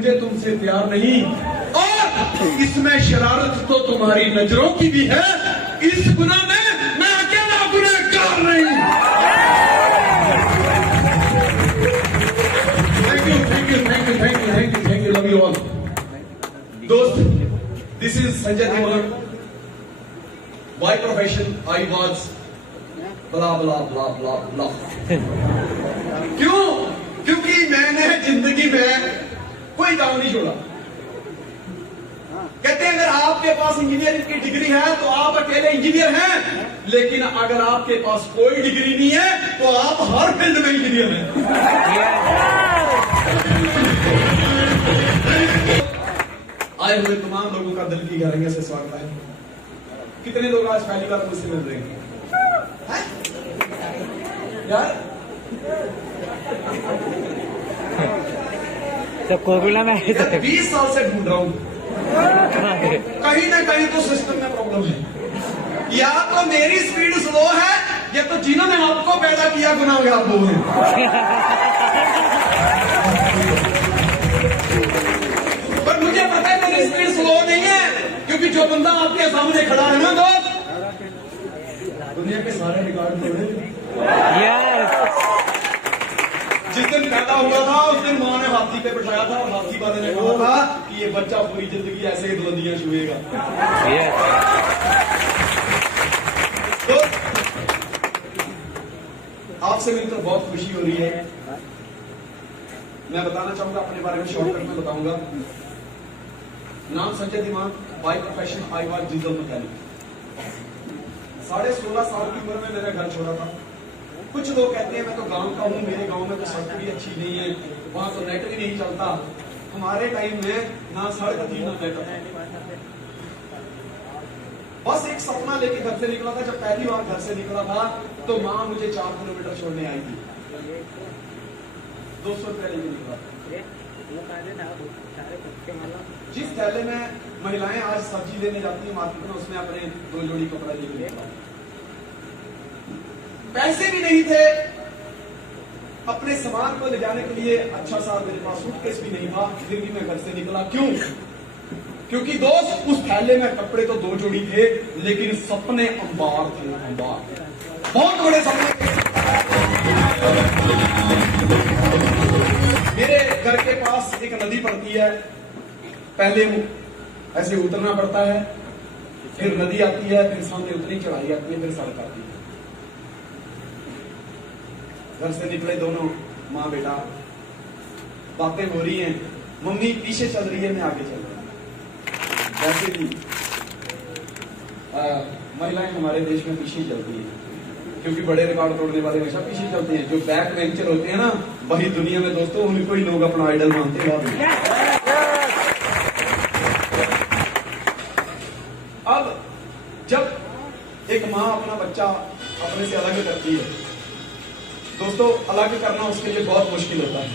मुझे तुमसे प्यार नहीं, और इसमें शरारत तो तुम्हारी नजरों की भी है। इस गुनाह में मैं अकेला गुनहगार नहीं। Thank you, love you all. दोस्त, this is Sanjay Dhiman. By profession I was blah blah blah blah blah. क्यों? क्योंकि मैंने जिंदगी में कोई काम नहीं छोड़ा। कहते हैं अगर आपके पास इंजीनियरिंग की डिग्री है तो आप अकेले इंजीनियर हैं, लेकिन अगर आपके पास कोई डिग्री नहीं है तो आप हर फील्ड में इंजीनियर हैं। आए हुए तमाम लोगों का दिल की गहराइयों से स्वागत है। कितने लोग आज पहली बार मुझसे मिल रहे हैं यार? तो कोविला में 20 साल से ढूंढ रहा हूं। कहीं ना कहीं तो सिस्टम में प्रॉब्लम है। या तो मेरी स्पीड स्लो है, या तो जिन्होंने आपको पैदा किया गुनाहगार वो है। पर मुझे पता है मेरी स्पीड स्लो नहीं है, क्योंकि जो बंदा आपके सामने खड़ा है ना दोस्त, दुनिया के सारे रिकॉर्ड तोड़े। जिस दिन पैदा हुआ था उस दिन माँ ने हाथी पे बिठाया था और हाथी वाले ने कहा था कि ये बच्चा पूरी जिंदगी ऐसे ही बुलंदियां छुएगा। तो आपसे मिलकर बहुत खुशी हो रही है। मैं बताना चाहूंगा अपने बारे में, शॉर्टकट में बताऊंगा। नाम Sanjay Dhiman, by profession I was diesel mechanic. 16.5 साल की उम्र में मैंने घर छोड़ा था। कुछ लोग कहते हैं मैं तो गांव का हूं, मेरे गांव में तो सड़क भी अच्छी नहीं है, वहां तो नेट भी नहीं चलता। हमारे टाइम में ना सड़क थी ना नेट था। बस एक सपना लेके घर से निकला था। जब पहली बार घर से निकला था तो माँ मुझे 4 किलोमीटर छोड़ने आई थी। 200 रुपया लेके निकला। जिस थैले में महिलाएं आज सब्जी लेने जाती है मार्केट में, उसमें अपने 2 जोड़ी कपड़ा लेके निकला। पैसे भी नहीं थे अपने सामान को ले जाने के लिए। अच्छा सा मेरे पास सूटकेस भी नहीं था, फिर भी मैं घर से निकला। क्यों? क्योंकि दोस्त उस थैले में कपड़े तो 2 जोड़ी थे, लेकिन सपने अंबार थे, अंबार, बहुत बड़े सपने। मेरे घर के पास एक नदी पड़ती है, पहले ऐसे उतरना पड़ता है, फिर नदी आती है, फिर सामने उतनी चढ़ाई आती है, फिर सड़क आती है। घर से निकले दोनों माँ बेटा, बातें हो रही हैं। मम्मी पीछे चल रही है, मैं आगे चल रहा हूं। वैसे भी महिलाएं हमारे देश में पीछे चलती हैं, क्योंकि बड़े रिकॉर्ड तोड़ने वाले हमेशा पीछे चलते हैं। जो बैक वेंचर होते हैं ना, वही दुनिया में दोस्तों उनको ही लोग अपना आइडल मानते हैं। अब जब एक माँ अपना बच्चा अपने से अलग करती है दोस्तों, अलग करना उसके लिए बहुत मुश्किल होता है।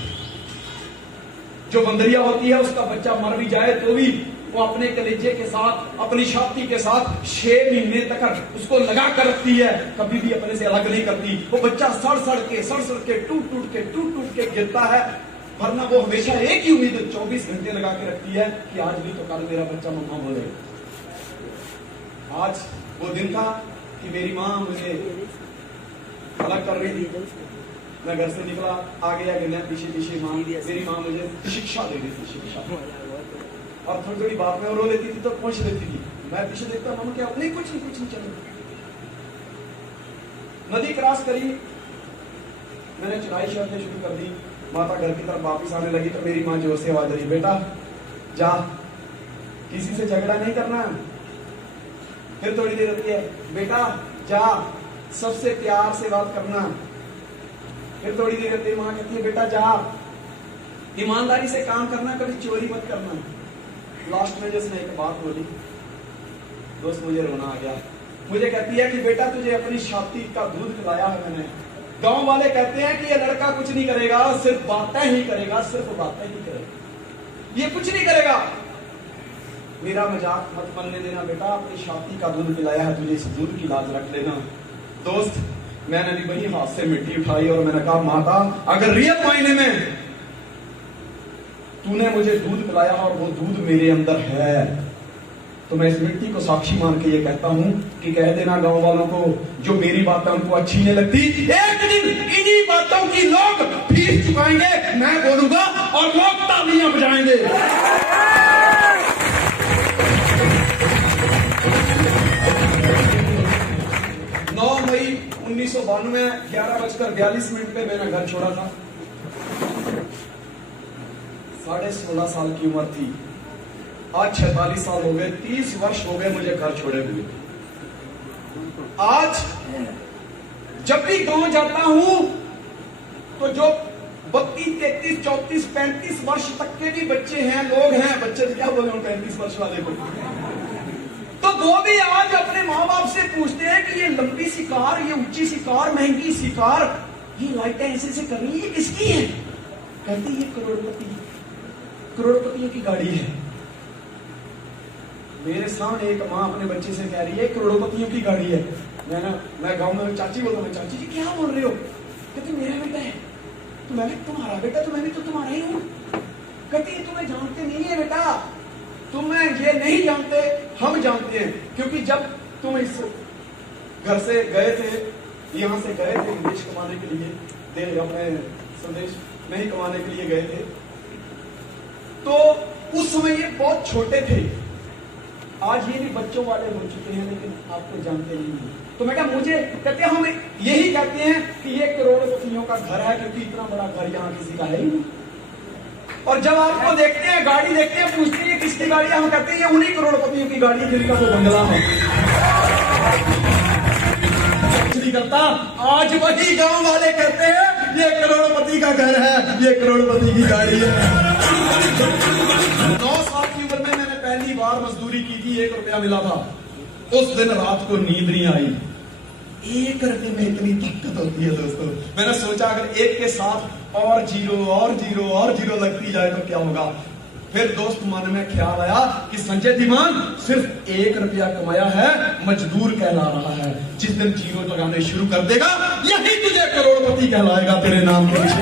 जो बंदरिया होती है उसका बच्चा मर भी जाए तो भी वो अपने कलेजे के साथ, अपनी छाती के साथ 6 महीने तक उसको लगा कर रखती है, कभी भी अपने से अलग नहीं करती। वो बच्चा सड़ सड़ के टूट टूट के गिरता है, वरना वो हमेशा एक ही उम्मीद 24 घंटे लगा के रखती है कि आज भी तो कल मेरा बच्चा मम्मा बोले। आज वो दिन था कि मेरी माँ मुझे अलग कर रही थी। मैं घर से निकला, आगे आगे मैं पीछे पीछे माँ, मेरी माँ मुझे शिक्षा दे रही थी, शिक्षा। और थोड़ी थोड़ी बात में रो लेती थी तो पूछ लेती थी। मैं पीछे देखता, मामा क्या? नहीं, कुछ नहीं चलो। नदी क्रॉस करी, मैंने चढ़ाई चढ़ने शुरू कर दी। माता घर की तरफ वापिस आने लगी तो मेरी माँ जोर से आवाज रही, बेटा जा, किसी से झगड़ा नहीं करना। फिर थोड़ी देर होती है, बेटा जा, सबसे प्यार से बात करना। फिर थोड़ी देर होती है, माँ कहती है, बेटा जा, ईमानदारी से काम करना, कभी चोरी मत करना। लास्ट में जिसने एक बात बोली दोस्त, मुझे रोना आ गया। मुझे कहती है कि बेटा तुझे अपनी छाती का दूध पिलाया है मैंने। गांव वाले कहते हैं कि ये लड़का कुछ नहीं करेगा, सिर्फ बातें ही करेगा, सिर्फ बातें ही करेगा, ये कुछ नहीं करेगा। मेरा मजाक मत बनने देना बेटा, अपनी छाती का दूध पिलाया है तुझे, इस दूध की लाज रख लेना। दोस्त, मैंने भी वही हाथ से मिट्टी उठाई और मैंने कहा, माता अगर रियल मायने में तूने मुझे दूध पिलाया और वो दूध मेरे अंदर है। तो मैं इस मिट्टी को साक्षी मान के ये कहता हूं कि कह देना गांव वालों को, जो मेरी बातें उनको अच्छी नहीं लगती, एक दिन इन्हीं बातों की लोग फीस चुकाएंगे, मैं बोलूंगा और लोग तालियां बजाएंगे। 9 मई 1992 11:42 पे मैंने घर छोड़ा था। 16.5 साल की उम्र थी। आज 46 साल हो गए, 30 वर्ष हो गए मुझे घर छोड़े हुए। आज जब भी गांव जाता हूं तो जो 32, 33, 34, 35 वर्ष तक के भी बच्चे हैं, लोग हैं, बच्चे क्या बोले 35 वर्ष वाले को, तो वो भी आज अपने माँ बाप से पूछते हैं कि ये लंबी सी कार, ये ऊंची सी कार, महंगी सी कार, ये लाइटें ऐसे से करनी, ये किसकी है? कहते ये करोड़पतियों की गाड़ी है। मेरे सामने एक माँ अपने बच्चे से कह रही है करोड़पतियों की गाड़ी है। मैं गांव में चाची बोलता हूँ, चाची जी क्या बोल रहे हो? कहते मेरा बेटा है। तो मैंने तुम्हारा बेटा? तो मैं भी तो तुम्हारा ही हूँ। कहती तुम्हें जानते नहीं है बेटा, तुम्हें ये नहीं जानते, हम जानते हैं, क्योंकि जब तुम इस घर से गए थे, यहां से गए थे विदेश कमाने के लिए, अपने संदेश नहीं कमाने के लिए गए थे, तो उस समय ये बहुत छोटे थे। आज ये भी बच्चों वाले हो चुके हैं, लेकिन आपको जानते नहीं हैं। तो मैं मुझे कहते हैं, हम यही कहते हैं कि ये करोड़पतियों का घर है, क्योंकि इतना बड़ा घर यहाँ किसी का है ही नहीं। और जब आपको देखते हैं, गाड़ी देखते हैं, पूछते हैं किसकी गाड़ी है, हम कहते हैं ये उन्हीं करोड़पतियों की गाड़ी है जिनका वो बंगला है। करता आज वही गांव वाले कहते हैं ये करोड़पति का घर है, ये करोड़पति की गाड़ी है। 9 साल की उम्र में मैंने पहली बार मजदूरी की थी, 1 रुपया मिला था। उस दिन रात को नींद नहीं आई। 1 रुपये में इतनी ताकत होती है दोस्तों। मैंने सोचा अगर 1 के साथ और जीरो और जीरो और जीरो लगती जाए तो क्या होगा। फिर दोस्त मन में ख्याल आया कि संजय धीमान सिर्फ 1 रुपया कमाया है, मजदूर कहला रहा है। जिस दिन जीरो लगाने शुरू कर देगा, यही तुझे करोड़पति कहलाएगा, तेरे नाम के पीछे।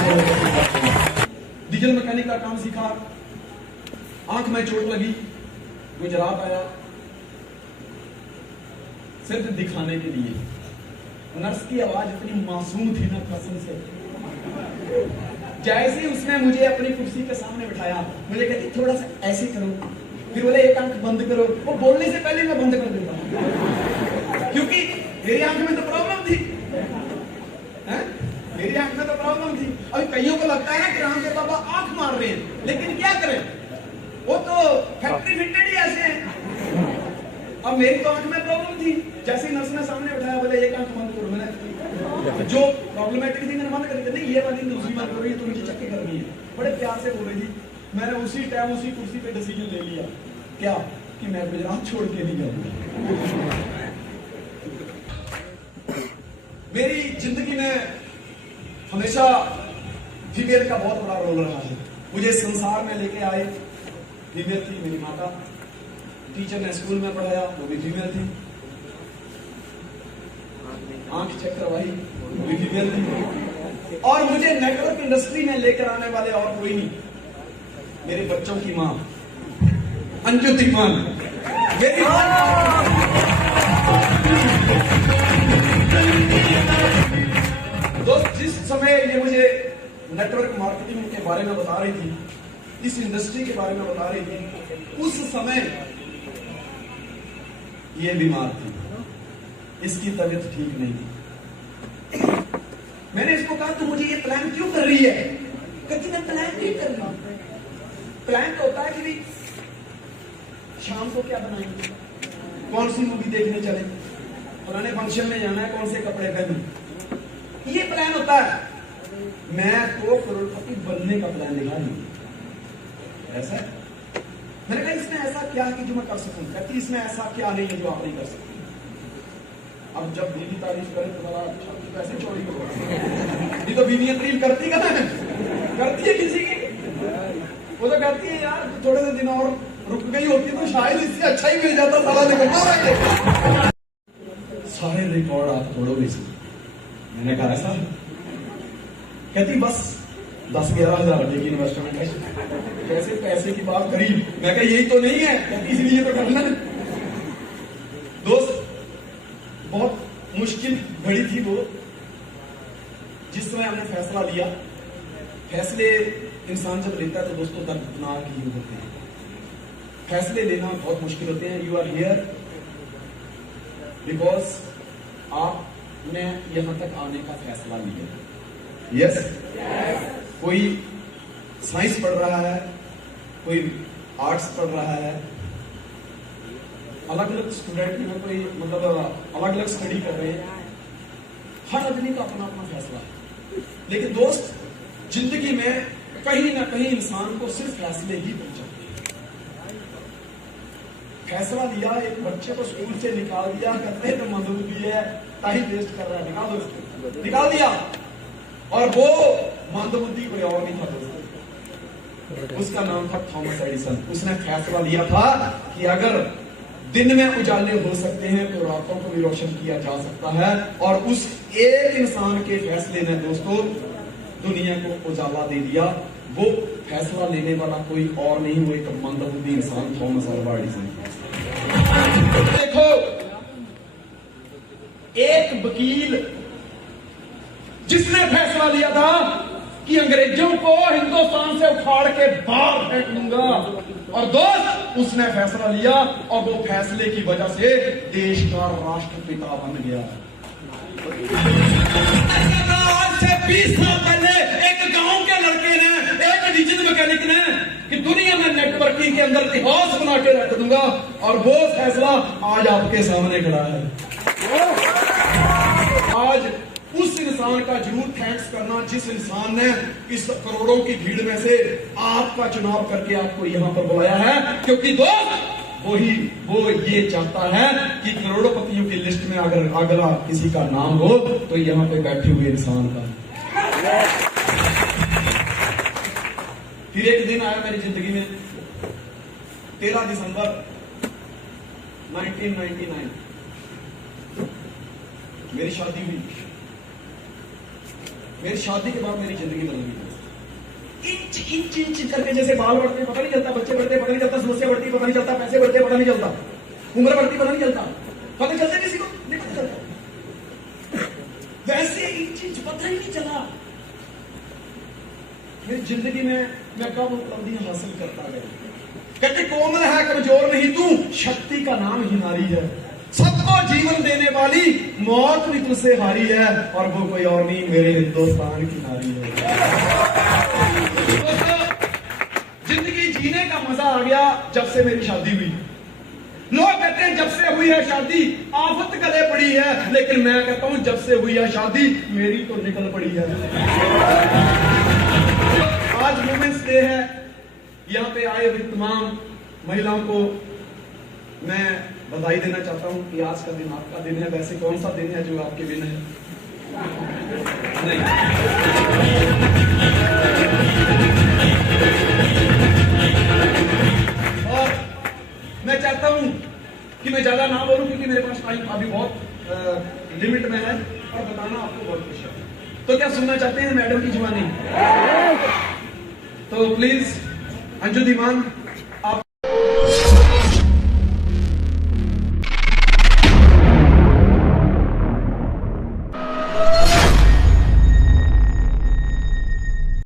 डीजल मैकेनिक का काम सीखा, आंख में चोट लगी, गुजरात आया सिर्फ दिखाने के लिए। नर्स की आवाज इतनी मासूम थी ना, कसम से। जैसे ही उसने मुझे अपनी कुर्सी के सामने बिठाया, मुझे कहती थोड़ा सा ऐसे करो, फिर बोले 1 आंख बंद करो। वो बोलने से पहले मैं बंद कर देता, क्योंकि मेरी आंख में तो प्रॉब्लम थी, मेरी आंख में तो प्रॉब्लम थी। अभी कईयों को लगता है ना कि रामदेव बाबा आंख मार रहे हैं, लेकिन क्या करें, वो तो फैक्ट्री फिटेड ही ऐसे हैं। अब मेरी तो आंख में प्रॉब्लम थी। जैसे ही नर्स ने सामने उठाया, बोले 1 आंख बंद करो। मैंने जो प्रॉब्लमेटिक थी मैंने बंद कर दी, नहीं ये वाली दूसरी बंद करो, ये तो मुझे चक्के करनी है। बड़े प्यार से बोल रही थी। मैंने उसी टाइम उसी कुर्सी पे डिसीजन ले लिया, क्या कि मैं गुजरात छोड़ के नहीं जाऊंगा। मेरी जिंदगी में हमेशा फीमेल का बहुत बड़ा रोल रहा है। मुझे संसार में लेके आए फीमेल थी मेरी माता। टीचर ने स्कूल में पढ़ाया, वो भी फीमेल थी। आंख चेक करवाई, वो भी फीमेल थी। और मुझे नेटवर्क इंडस्ट्री में लेकर आने वाले और कोई नहीं, मेरे बच्चों की माँ अंजू तिमान, मेरी दोस्त। जिस समय ये मुझे नेटवर्क मार्केटिंग के बारे में बता रही थी, इस इंडस्ट्री के बारे में बता रही थी, उस समय ये बीमार थी, इसकी तबीयत ठीक नहीं थी। मैंने इसको कहा तू मुझे ये प्लान क्यों कर रही है? कहती मैं प्लान नहीं कर रही। प्लान तो होता है कि भी शाम को क्या बनाएंगे, कौन सी मूवी देखने चले, पुराने फंक्शन में जाना है, कौन से कपड़े पहने, ये प्लान होता है। मैं तो करोड़पति बनने का प्लान दिखा रही। ऐसा है? मैंने कहा इसमें ऐसा क्या है कि जो मैं कर सकूं? कहती इसमें ऐसा क्या नहीं है जो आप नहीं कर सकते। अब जब बीवी तारीफ करे तो बड़ा अच्छा, कैसे चोरी होगा? ये तो बीवियां तारीफ करती कहाँ है? करती है किसी की? वो तो कहती है यार थोड़े से दिन और रुक गई होती तो शायद इससे अच्छा ही मिल जाता, साला निकलता। सारे रिकॉर्ड आप तोड़ोगे इसमें। मैंने कहा ऐसा? कहती बस 10-11 हजार लगेगी इन्वेस्टमेंट। कैसे पैसे की बात करी, मैं कहा यही तो नहीं है, इसलिए तो करना है। दोस्त बहुत मुश्किल घड़ी थी वो, जिस समय हमने फैसला लिया। फैसले इंसान जब लेता है तो दोस्तों दर्दनाक ही होते हैं, फैसले लेना बहुत मुश्किल होते हैं। यू आर हियर बिकॉज आपने यहां तक आने का फैसला लिया। यस कोई साइंस पढ़ रहा है, कोई आर्ट्स पढ़ रहा है, अलग अलग स्टूडेंट में कोई मतलब अलग अलग स्टडी कर रहे हैं, हर आदमी का अपना अपना फैसला है। लेकिन दोस्त जिंदगी में कहीं ना कहीं इंसान को सिर्फ फैसले ही पहुंचाते हैं। फैसला लिया, एक बच्चे को स्कूल से निकाल दिया, कहते हैं तो मंदबुद्धि है, टाइम वेस्ट कर रहा है, निकाल दो उसको, निकाल दिया। और वो मंदबुद्धि कोई और नहीं था दोस्तों, उसका नाम था थॉमस एडिसन। उसने फैसला लिया था कि अगर दिन में उजाले हो सकते हैं तो रातों को भी रोशन किया जा सकता है। और उस एक इंसान के फैसले ने दोस्तों दुनिया को उजाला दे दिया। वो फैसला लेने वाला कोई और नहीं, वो एक मंदबुद्धि इंसान थॉमस अल्वा एडिसन। देखो एक वकील जिसने फैसला लिया था कि अंग्रेजों को हिंदुस्तान से उखाड़ के बाहर फेंक दूंगा, और दोस्त उसने फैसला लिया और वो फैसले की वजह से देश का राष्ट्रपिता बन गया। आज से 20 साल पहले एक गांव के लड़के ने, एक डिजिटल मैकेनिक ने कि दुनिया में नेटवर्किंग के अंदर इतिहास बना के रख दूंगा, और वो फैसला आज आपके सामने खड़ा है। आज उस इंसान का जरूर थैंक्स करना जिस इंसान ने इस करोड़ों की भीड़ में से आपका चुनाव करके आपको यहां पर बुलाया है, क्योंकि दोस्त वो ये चाहता है कि करोड़पतियों की लिस्ट में अगर अगला किसी का नाम हो तो यहां पे बैठे हुए इंसान का। फिर एक दिन आया मेरी जिंदगी में, 13 दिसंबर 1999 मेरी शादी हुई। मेरी शादी के बाद मेरी जिंदगी बदल गई। इंच इंच इंच करके जैसे बाल बढ़ते पता नहीं चलता, बच्चे बढ़ते पता नहीं चलता, समस्या बढ़ती पता नहीं चलता, पैसे बढ़ते पता नहीं चलता, उम्र बढ़ती पता नहीं चलता, पता चलता किसी को नहीं पता चलता, वैसे इंच इंच पता ही नहीं चला। मेरी जिंदगी में मैं कब उपलब्धियां हासिल करता गया। कहते कोमल है कमजोर नहीं तू, शक्ति का नाम ही नारी है, सबको जीवन देने वाली मौत भी तुझसे हारी है, और वो कोई और नहीं मेरे हिंदुस्तान की नारी है। जिंदगी जीने का मजा आ गया जब से मेरी शादी हुई। लोग कहते हैं जब से हुई है शादी आफत गले पड़ी है, लेकिन मैं कहता हूं जब से हुई है शादी मेरी तो निकल पड़ी है। आज वुमेन्स डे है, यहाँ पे आए हुए तमाम महिलाओं को मैं बधाई देना चाहता हूं कि आज का दिन आपका दिन है। वैसे कौन सा दिन है जो आपके दिन है? नहीं। और मैं चाहता हूं कि मैं ज्यादा ना बोलूं क्योंकि मेरे पास टाइम अभी बहुत लिमिट में है, और बताना आपको बहुत कुछ है। तो क्या सुनना चाहते हैं मैडम की जुबानी? तो प्लीज अंजू दीवान